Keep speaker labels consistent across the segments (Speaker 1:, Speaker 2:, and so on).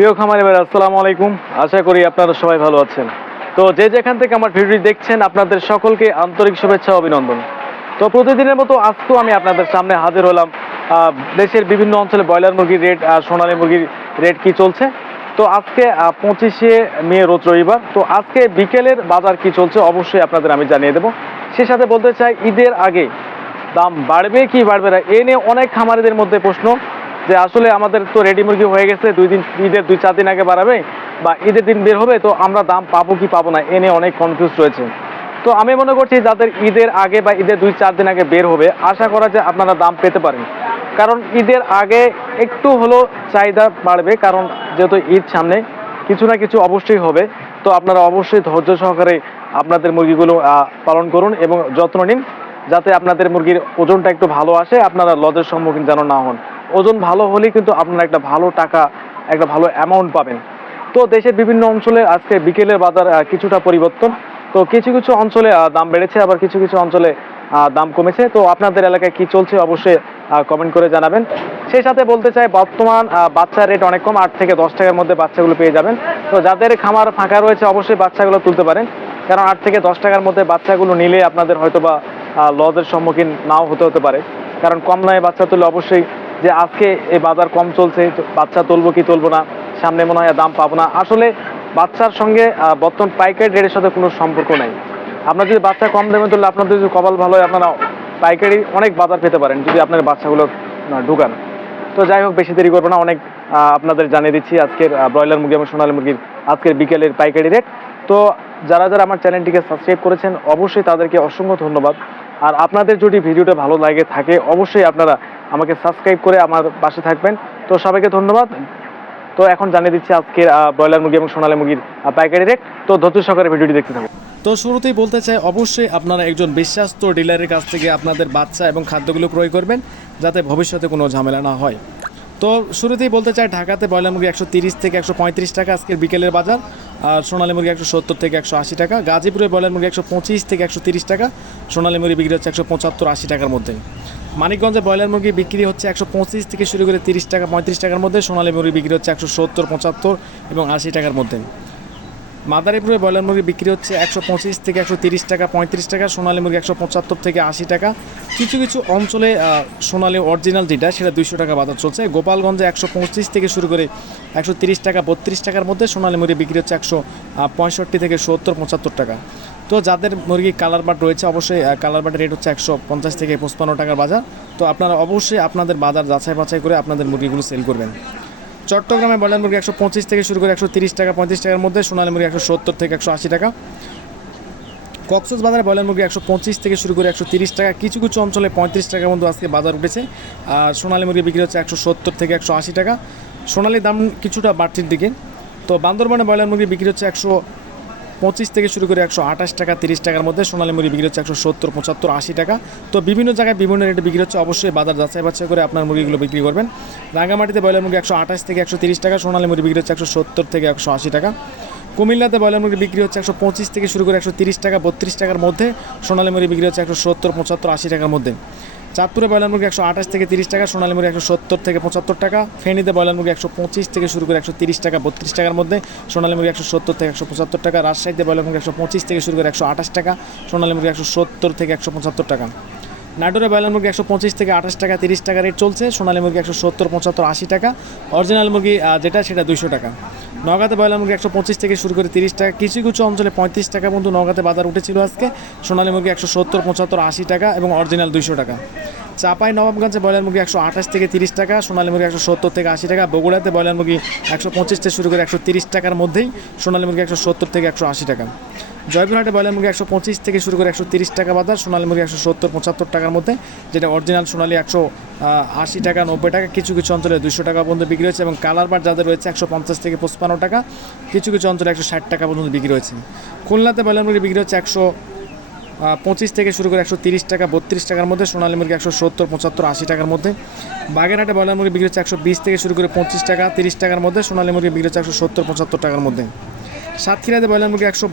Speaker 1: প্রিয় খামারি ভাই আসসালামু আলাইকুম। আশা করি আপনারা সবাই ভালো আছেন। তো যে যেখান থেকে আমার ভিডিওটি দেখছেন, আপনাদের সকলকে আন্তরিক শুভেচ্ছা অভিনন্দন। তো প্রতিদিনের মতো আজকেও আমি আপনাদের সামনে হাজির হলাম দেশের বিভিন্ন অঞ্চলে ব্রয়লার মুরগির রেট আর সোনালী মুরগির রেট কি চলছে। তো আজকে পঁচিশে মে, রোজ রবিবার। তো আজকে বিকেলের বাজার কি চলছে অবশ্যই আপনাদের আমি জানিয়ে দেবো। সে সাথে বলতে চাই, ঈদের আগে দাম বাড়বে কি বাড়বে না, এ নিয়ে অনেক খামারিদের মধ্যে প্রশ্ন। যে আসলে আমাদের তো রেডি মুরগি হয়ে গেছে, দুই দিন, ঈদের দুই, চার দিন আগে বাড়াবে বা ঈদের দিন বের হবে, তো আমরা দাম পাবো কি পাবো না, এ নিয়ে অনেক কনফিউজ রয়েছে। তো আমি মনে করছি যাদের ঈদের আগে বা ঈদের দুই, চার দিন আগে বের হবে, আশা করা যায় আপনারা দাম পেতে পারেন। কারণ ঈদের আগে একটু হলো চাহিদা বাড়বে, কারণ যেহেতু ঈদ সামনে, কিছু না কিছু অবশ্যই হবে। তো আপনারা অবশ্যই ধৈর্য সহকারে আপনাদের মুরগিগুলো পালন করুন এবং যত্ন নিন, যাতে আপনাদের মুরগির ওজনটা একটু ভালো আসে, আপনারা লজের সম্মুখীন যেন না হন। ওজন ভালো হলেই কিন্তু আপনারা একটা ভালো টাকা, একটা ভালো অ্যামাউন্ট পাবেন। তো দেশের বিভিন্ন অঞ্চলে আজকে বিকেলের বাজার কিছুটা পরিবর্তন। তো কিছু কিছু অঞ্চলে দাম বেড়েছে, আবার কিছু কিছু অঞ্চলে দাম কমেছে। তো আপনাদের এলাকায় কি চলছে অবশ্যই কমেন্ট করে জানাবেন। সেই সাথে বলতে চাই, বর্তমান বাচ্চার রেট অনেক কম, আট থেকে দশ টাকার মধ্যে বাচ্চাগুলো পেয়ে যাবেন। তো যাদের খামার ফাঁকা রয়েছে, অবশ্যই বাচ্চাগুলো তুলতে পারেন। কারণ আট থেকে দশ টাকার মধ্যে বাচ্চাগুলো নিলে আপনাদের হয়তো বা লজের সম্মুখীন নাও হতে হতে পারে। কারণ কম দামে বাচ্চা তুলে অবশ্যই যে আজকে এই বাজার কম চলছে বাচ্চা তুলবো কি তুলবো না, সামনে মনে হয় দাম পাবো না। আসলে বাচ্চার সঙ্গে বর্তমান পাইকারি রেটের সাথে কোনো সম্পর্ক নাই। আপনার যদি বাচ্চা কম দামে তুললে আপনাদের যদি কপাল ভালো হয়, আপনারা পাইকারি অনেক বাজার পেতে পারেন, যদি আপনার বাচ্চাগুলো ঢুকান। তো যাই হোক, বেশি দেরি করব না, অনেক আপনাদের জানিয়ে দিচ্ছি আজকের ব্রয়লার মুরগি এবং সোনালী মুরগির আজকের বিকেলের পাইকারি রেট। তো যারা যারা আমার চ্যানেলটিকে সাবস্ক্রাইব করেছেন, অবশ্যই তাদেরকে অসংখ্য ধন্যবাদ। আর আপনাদের যদি ভিডিওটা ভালো লাগে, থাকে, অবশ্যই আপনারা আমাকে সাবস্ক্রাইব করে আমার পাশে থাকবেন। তো সবাইকে ধন্যবাদ। তো এখন জানিয়ে দিচ্ছি আজকের ব্রয়লার মুরগি এবং সোনালী মুরগির পাইকারি রেট তো ধৈর্য সহকারে ভিডিওটি দেখতে থাকুন।
Speaker 2: তো শুরুতেই বলতে চাই, অবশ্যই আপনারা একজন বিশ্বাস্ত ডিলারের কাছ থেকে আপনাদের বাচ্চা এবং খাদ্যগুলো ক্রয় করবেন, যাতে ভবিষ্যতে কোনো ঝামেলা না হয়। তো শুরুতেই বলতে চাই, ঢাকাতে ব্রয়লার মুরগি একশো তিরিশ থেকে একশো পঁয়ত্রিশ টাকা আজকের বিকেলের বাজার, আর সোনালী মুরগি একশো সত্তর থেকে একশো আশি টাকা। গাজীপুরে ব্রয়লার মুরগি একশো পঁচিশ থেকে একশো তিরিশ টাকা, সোনালী মুরগি বিক্রি হচ্ছে একশো পঁচাত্তর আশি টাকার মধ্যে। মানিকগঞ্জে ব্রয়লার মুরগি বিক্রি হচ্ছে একশো পঁচিশ থেকে শুরু করে তিরিশ টাকা, পঁয়ত্রিশ টাকার মধ্যে। সোনালী মুরগি বিক্রি হচ্ছে একশো সত্তর, পঁচাত্তর এবং আশি টাকার মধ্যে। মাদারীপুরে ব্রয়লার মুরগি বিক্রি হচ্ছে একশো পঁচিশ থেকে একশো তিরিশ টাকা, পঁয়ত্রিশ টাকা, সোনালী মুরগি একশো পঁচাত্তর থেকে আশি টাকা। কিছু কিছু অঞ্চলে সোনালী অরিজিনাল যেটা, সেটা দুইশো টাকা বাজার চলছে। গোপালগঞ্জে একশো পঁচিশ থেকে শুরু করে একশো তিরিশ টাকা, বত্রিশ টাকার মধ্যে সোনালী মুরগি বিক্রি হচ্ছে একশো পঁয়ষট্টি থেকে সত্তর, পঁচাত্তর টাকা। তো যাদের মুরগি কালার বাট রয়েছে, অবশ্যই কালার বাটের রেট হচ্ছে একশো পঞ্চাশ থেকে পঁচপান্ন টাকার বাজার। তো আপনারা অবশ্যই আপনাদের বাজার যাচাই বাছাই করে আপনাদের মুরগিগুলো সেল করবেন। চট্টগ্রামে ব্রয়লার মুরগি একশো পঁচিশ থেকে শুরু করে একশো তিরিশ টাকা, পঁয়ত্রিশ টাকার মধ্যে সোনালী মুরগি একশো সত্তর থেকে একশো আশি টাকা। কক্সবাজারে বাজারে ব্রয়লার মুরগি একশো পঁচিশ থেকে শুরু করে একশো তিরিশ টাকা, কিছু কিছু অঞ্চলে পঁয়ত্রিশ টাকার মধ্যে আজকে বাজার উঠেছে। আর সোনালী মুরগি বিক্রি হচ্ছে একশো সত্তর থেকে একশো আশি টাকা। সোনালির দাম কিছুটা বাড়তির দিকে। তো বান্দরবানে ব্রয়লার মুরগি বিক্রি হচ্ছে একশো পঁচিশ থেকে শুরু করে একশো আঠাশ টাকা, তিরিশ টাকার মধ্যে সোনালী মুড়ি বিক্রি হচ্ছে একশো সত্তর, পঁচাত্তর, আশি টাকা। তো বিভিন্ন জায়গায় বিভিন্ন রেটে বিক্রি হচ্ছে, অবশ্যই বাজার যাচাই বাছাই করে আপনার মুরগিগুলো বিক্রি করবেন। রাঙ্গামাটিতে ব্রয়লার মুরগি একশো আঠাশ থেকে একশো তিরিশ টাকা, সোনালী মুরগি বিক্রি হচ্ছে একশো সত্তর থেকে একশো আশি টাকা। কুমিল্লাতে ব্রয়লার মুরগি বিক্রি হচ্ছে একশো পঁচিশ থেকে শুরু করে একশো তিরিশ টাকা, বত্রিশ টাকার মধ্যে সোনালী মুরগি বিক্রি হচ্ছে একশো সত্তর, পঁচাত্তর, আশি টাকার মধ্যে। চাঁদপুরে ব্রয়লার মুরগি একশো আঠাশ থেকে তিরিশ টাকা, সোনালী মুরগি একশো সত্তর থেকে পঁচাত্তর টাকা, ফেনীতে ব্রয়লার মুরগি একশো পঁচিশ থেকে শুরু করে একশো তিরিশ টাকা, বত্রিশ টাকার মধ্যে, সোনালী মুরগি একশো সত্তর থেকে একশো পঁচাত্তর টাকা, রাজশাহীতে ব্রয়লার মুরগি একশো পঁচিশ থেকে শুরু করে একশো আঠাশ টাকা, সোনালী মুরগি একশো সত্তর থেকে একশো পঁচাত্তর টাকা। নাটোরে ব্রয়লার মুরগি একশো পঁচিশ থেকে আঠাশ টাকা, তিরিশ টাকা রেট চলছে, সোনালী মুরগি একশো সত্তর, পঁচাত্তর আশি টাকা, অরিজিনাল মুরগি যেটা সেটা দুইশো টাকা। নগাতে ব্রয়লার মুরগি একশো পঁচিশ থেকে শুরু করে তিরিশ টাকা, কিছু কিছু অঞ্চলে পঁয়ত্রিশ টাকা পর্যন্ত নগাতে বাজার উঠেছিল আজকে। সোনালী মুরগি একশো সত্তর, পঁচাত্তর, আশি টাকা এবং অরিজিনাল দুইশো টাকা। চাপাই নবাবগঞ্জে ব্রয়লার মুরগি একশো আঠাশ থেকে তিরিশ টাকা, সোনালী মুরগি একশো সত্তর থেকে আশি টাকা, বগুড়াতে ব্রয়লার মুরগি একশো পঁচিশ থেকে শুরু করে একশো তিরিশ টাকার মধ্যেই সোনালী মুরগি একশো সত্তর থেকে একশো আশি টাকা। জয়পুরহাটে ব্রয়লার মুরগি একশো পঁচিশ থেকে শুরু করে একশো তিরিশ টাকা বাজার, সোনালী মুরগি একশো সত্তর, পঁচাত্তর টাকার মধ্যে, যেটা অরিজিনাল সোনালী একশো আশি টাকা, নব্বই টাকা, কিছু কিছু অঞ্চলে দুশো টাকা পর্যন্ত বিক্রি হয়েছে এবং কালার বার যাদের রয়েছে একশো পঞ্চাশ থেকে পঁচপান্ন টাকা, কিছু কিছু অঞ্চলে একশো ষাট টাকা পর্যন্ত বিক্রি হয়েছে। খুলনাতে ব্রয়লার মুরগি বিক্রি হচ্ছে একশো পঁচিশ থেকে শুরু করে একশো তিরিশ টাকা, বত্রিশ টাকার মধ্যে, সোনালী মুরগি একশো সত্তর, পঁচাত্তর, আশি টাকার মধ্যে। বাগেরহাটে ব্রয়লার মুরগি বিক্রি হচ্ছে একশো বিশ থেকে শুরু করে পঁচিশ টাকা, তিরিশ টাকার মধ্যে, সোনালী মুরগি বিক্রি হচ্ছে একশো সত্তর, পঁচাত্তর টাকার মধ্যে। সাতক্ষীরাতে ব্রয়লার মুরগি একশো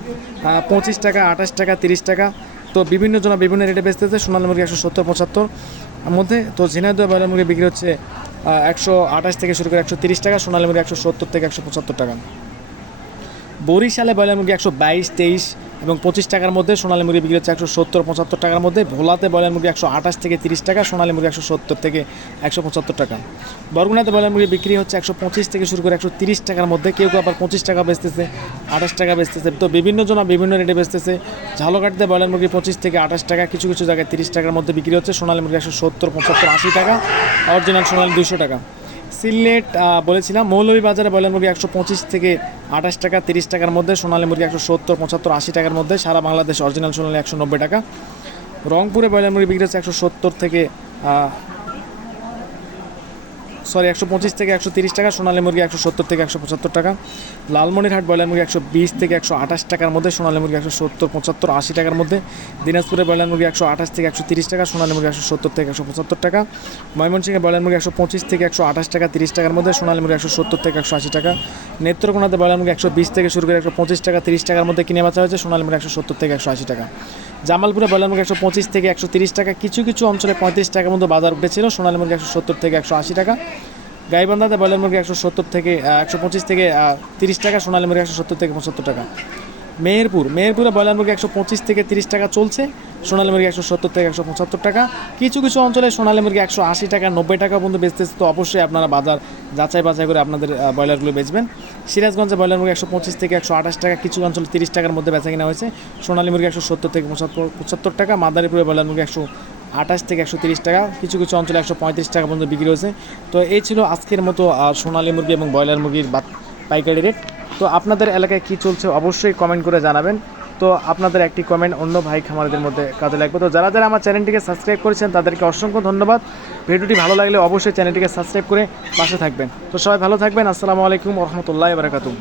Speaker 2: পঁচিশ টাকা, আঠাশ টাকা, তিরিশ টাকা। তো বিভিন্ন জন বিভিন্ন রেটে বেচতেছে সোনালী মুরগি একশো সত্তর, পঁচাত্তর। মধ্যে তো ঝিনাইদহ ব্রয়লার মুরগি বিক্রি হচ্ছে একশো আঠাশ থেকে শুরু করে একশো তিরিশ টাকা, সোনালী মুরগি একশো সত্তর থেকে একশো পঁচাত্তর টাকা। বরিশালে ব্রয়লার মুরগি একশো বাইশ, তেইশ এবং পঁচিশ টাকার মধ্যে, সোনালী মুরগি বিক্রি হচ্ছে একশো সত্তর, পঁচাত্তর টাকার মধ্যে। ভোলাতে ব্রয়লার মুরগি একশো আঠাশ থেকে তিরিশ টাকা, সোনালী মুরগি একশো সত্তর থেকে একশো পঁচাত্তর টাকা। বরগুনাতে ব্রয়লার মুরগি বিক্রি হচ্ছে একশো পঁচিশ থেকে শুরু করে একশো তিরিশ টাকার মধ্যে। কেউ কেউ আবার পঁচিশ টাকা বেচতেছে, আঠাশ টাকা বেচতেছে। তো বিভিন্ন জন বিভিন্ন রেটে বেচতেছে। ঝালকাটিতে ব্রয়লার মুরগি পঁচিশ থেকে আঠাশ টাকা, কিছু কিছু জায়গায় তিরিশ টাকার মধ্যে বিক্রি হচ্ছে। সোনালী মুরগি একশো সত্তর, পঁচাত্তর, আশি টাকা। অরিজিনাল সোনালী দুশো টাকা। বলেছিলাম বলেছিলাম, মৌলভীবাজারে ব্রয়লার মুরগি একশো পঁচিশ থেকে আঠাশ টাকা, তিরিশ টাকার মধ্যে, সোনালী মুরগি একশো সত্তর, পঁচাত্তর, আশি টাকার মধ্যে, সারা বাংলাদেশ অরিজিনাল সোনালী একশো নব্বই টাকা। রংপুরে ব্রয়লার মুরগি বিক্রি হচ্ছে একশো সত্তর থেকে সরি একশো পঁচিশ থেকে একশো তিরিশ টাকা সোনালী মুরগি একশো সত্তর থেকে একশো পঁচাত্তর টাকা লালমনিরহাট ব্রয়লার মুরগি একশো বিশ থেকে একশো আঠাশ টাকার মধ্যে সোনালী মুরগি একশো সত্তর পঁচাত্তর আশি টাকার মধ্যে দিনাজপুরে ব্রয়লার মুরগি একশো আঠাশ থেকে একশো তিরিশ টাকা সোনালী মুরগি একশো সত্তর থেকে একশো পঁচাত্তর টাকা ময়মনসিংহে ব্রয়লার মুরগি একশো পঁচিশ থেকে একশো আঠাশ টাকা তিরিশ টাকার মধ্যে সোনালী মুরগি একশো সত্তর থেকে একশো আশি টাকা নেত্রকোনাতে ব্রয়লার মুরগি একশো বিশ থেকে শুরু করে একশো পঁচিশ টাকা তিরিশ টাকার মধ্যে কিনে বেচা হয়েছে সোনালী মুরগি একশো সত্তর থেকে একশো আশি টাকা জামালপুরে ব্রয়লার মুরগি একশো পঁচিশ থেকে একশো তিরিশ টাকা কিছু কিছু অঞ্চলে পঁয়ত্রিশ টাকার মধ্যে বাজার উঠেছিল সোনালী মুরগি একশো সত্তর থেকে একশো আশি টাকা গাইবান্ধাতে ব্রয়লার মুরগি একশো সত্তর থেকে একশো পঁচিশ থেকে তিরিশ টাকা, সোনালী মুরগি একশো সত্তর থেকে পঁচাত্তর টাকা। মেহেরপুর, মেহেরপুরে ব্রয়লার মুরগি একশো পঁচিশ থেকে তিরিশ টাকা চলছে, সোনালী মুরগি একশো সত্তর থেকে একশো পঁচাত্তর টাকা। কিছু কিছু অঞ্চলে সোনালী মুরগি একশো আশি টাকা, নব্বই টাকা পর্যন্ত বেচতেছে, তো অবশ্যই আপনারা বাজার যাচাই বাছাই করে আপনাদের ব্রয়লারগুলো বেচবেন। সিরাজগঞ্জে ব্রয়লার মুরগি একশো পঁচিশ থেকে একশো আঠাশ টাকা, কিছু অঞ্চলে তিরিশ টাকার মধ্যে বেচা কেনা হয়েছে, সোনালী মুরগি একশো সত্তর থেকে পঁচাত্তর পঁচাত্তর টাকা। মাদারীপুরে ব্রয়লার মুরগি একশো আঠাশ থেকে একশো তিরিশ টাকা, কিছু কিছু অঞ্চলে একশো পঁয়ত্রিশ টাকা পর্যন্ত বিক্রি হয়েছে। তো এই ছিল আজকের মতো সোনালী মুরগি এবং ব্রয়লার মুরগির পাইকারি রেট। তো আপনাদের এলাকায় কি চলছে অবশ্যই কমেন্ট করে জানাবেন। তো আপনাদের একটি কমেন্ট অন্য ভাই খামারদের মধ্যে কাজে লাগবে। তো যারা যারা আমার চ্যানেলটিকে সাবস্ক্রাইব করেছেন, তাদেরকে অসংখ্য ধন্যবাদ। ভিডিওটি ভালো লাগলে অবশ্যই চ্যানেলটিকে সাবস্ক্রাইব করে পাশে থাকবেন। তো সবাই ভালো থাকবেন। আসসালামু আলাইকুম রহমতুল্লাহ বারাকাতুম